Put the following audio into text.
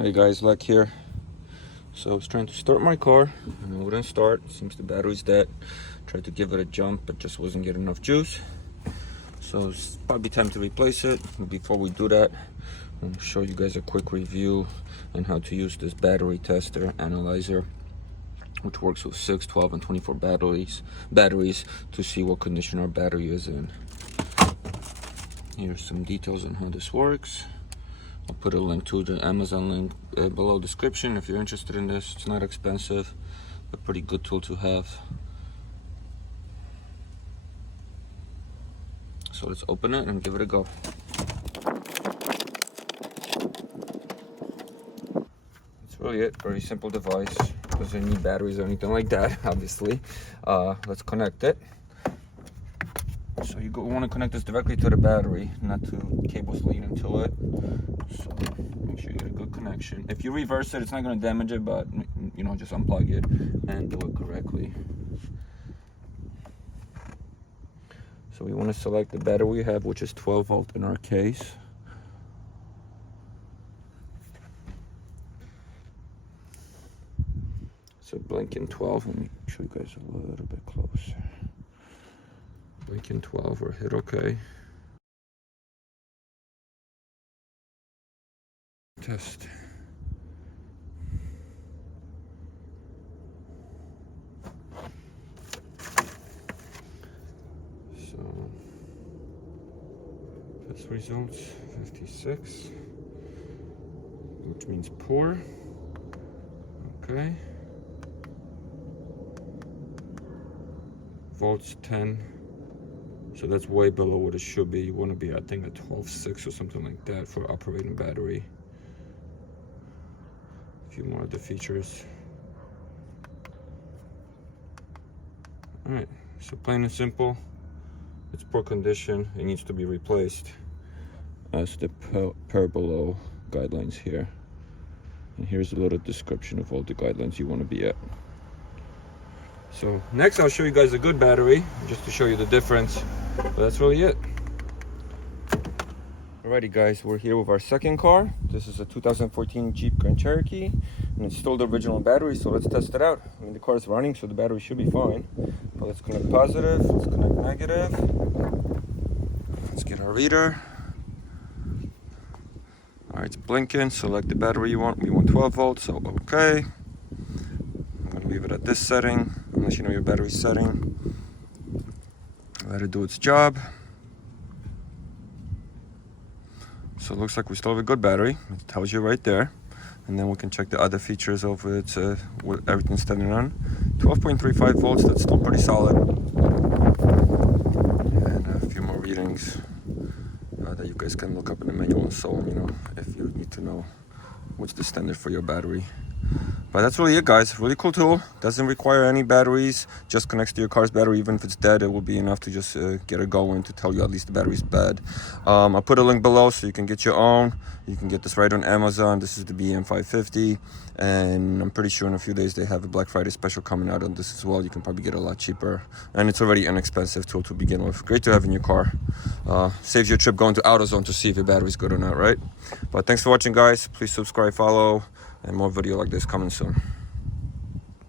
Hey guys, Lek here. So I was trying to start my car and it wouldn't start. Seems the battery's dead. Tried to give it a jump but just wasn't getting enough juice. So it's probably time to replace it. Before we do that, I'm gonna show you guys a quick review on how to use this battery tester analyzer, which works with 6, 12, and 24 batteries to see what condition our battery is in. Here's some details on how this works. I'll put a link to the Amazon link below description if you're interested in this. It's not expensive, a pretty good tool to have. So let's open it and give it a go. That's really it. Very simple device. Doesn't need batteries or anything like that, obviously. Let's connect it. So you want to connect this directly to the battery, not to cables leading to it. So make sure you get a good connection. If you reverse it, it's not going to damage it, but you know, just unplug it and do it correctly. So we want to select the battery we have, which is 12 volt in our case. So blinking 12. Let me show you guys a little bit closer. Blinking 12 or hit OK. Test. So test results 56, which means poor. Okay. Volts 10. So that's way below what it should be. You want to be, I think, at 12.6 or something like that for operating battery. A few more of the features. All right, so plain and simple, it's poor condition. It needs to be replaced as the per below guidelines here. And here's a little description of all the guidelines you want to be at. So next I'll show you guys a good battery, just to show you the difference. But that's really it. Alrighty guys, we're here with our second car. This is a 2014 Jeep Grand Cherokee, and it's still the original battery, so let's test it out. I mean, the car is running, so the battery should be fine. But let's connect positive, let's connect negative. Let's get our reader. Alright, it's blinking. Select the battery you want. We want 12 volts, so okay. I'm gonna leave it at this setting, unless you know your battery setting. Let it do its job. So it looks like we still have a good battery. It tells you right there. And then we can check the other features of it, what everything's standing on. 12.35 volts, that's still pretty solid. And a few more readings that you guys can look up in the manual and so on, you know, if you need to know what's the standard for your battery. But that's really it, guys. Really cool tool. Doesn't require any batteries. Just connects to your car's battery. Even if it's dead, it will be enough to just get it going, to tell you at least the battery's bad. I'll put a link below so you can get your own. You can get this right on Amazon. This is the BM550, and I'm pretty sure in a few days they have a Black Friday special coming out on this as well. You can probably get it a lot cheaper, and it's already an inexpensive tool to begin with. Great to have in your car. Saves your trip going to AutoZone to see if your battery's good or not, right? But thanks for watching, guys. Please subscribe, follow, and more video like this coming soon.